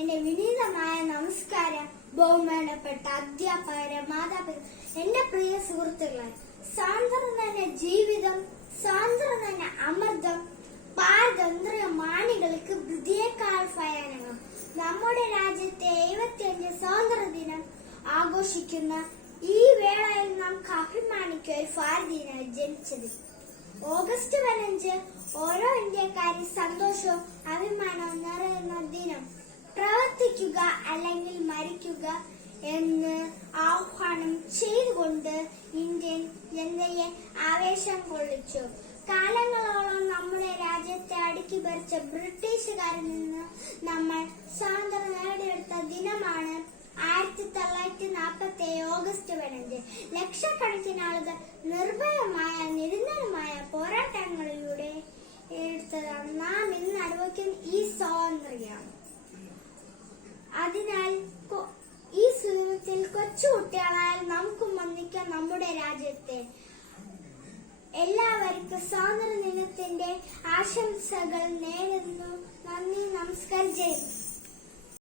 എന്റെ വിനീതമായ നമസ്കാരം. ബഹുമാനപ്പെട്ട അധ്യാപകരെ, മാതാപിതാക്കളെ, എന്റെ പ്രിയ സുഹൃത്തുക്കളെ, സ്വാതന്ത്ര്യം തന്നെ ജീവിതം, സ്വാതന്ത്ര്യം തന്നെ അമൃതം, പാരതന്ത്ര്യം മാണികൾക്ക് വൃതിയേക്കാൾ ഭയാനകം. നമ്മുടെ രാജ്യത്തെ 75 സ്വാതന്ത്ര്യ ദിനം ആഘോഷിക്കുന്ന ഈ വേളയിൽ നമുക്ക് അഭിമാനിക്കുക ഒരു ഭാരതീയനായി ജനിച്ചത്. ഓഗസ്റ്റ് 15 ഓരോ ഇന്ത്യക്കാരും സന്തോഷവും അഭിമാനവും നിറയുന്ന ദിനം. പ്രവർത്തിക്കുക അല്ലെങ്കിൽ മരിക്കുക എന്ന് ആഹ്വാനം ചെയ്തുകൊണ്ട് ഇന്ത്യൻ ജനതയെ ആവേശം കൊള്ളിച്ചു. കാലങ്ങളോളം നമ്മുടെ രാജ്യത്തെ അടുക്കി ഭരിച്ച ബ്രിട്ടീഷുകാരിൽ നിന്ന് നമ്മൾ സ്വാതന്ത്ര്യം നേടിയെടുത്ത ദിനമാണ് 1947 ഓഗസ്റ്റ് 15. ലക്ഷക്കണക്കിന് ആളുകൾ നിർഭയമായ നിരന്തരമായ പോരാട്ടങ്ങളിലൂടെ എടുത്തതാണ് നാം ഇന്ന് അനുഭവിക്കുന്ന ഈ സ്വാതന്ത്ര്യം. അതിനാൽ ഈ സുദിനത്തിൽ കൊച്ചുകുട്ടികളായാൽ നമുക്കും വന്ദിക്കാം നമ്മുടെ രാജ്യത്തെ. എല്ലാവർക്കും സ്വാതന്ത്ര്യ ദിനത്തിന്റെ ആശംസകൾ നേരുന്നു. നന്ദി, നമസ്കാരം, ജയ്.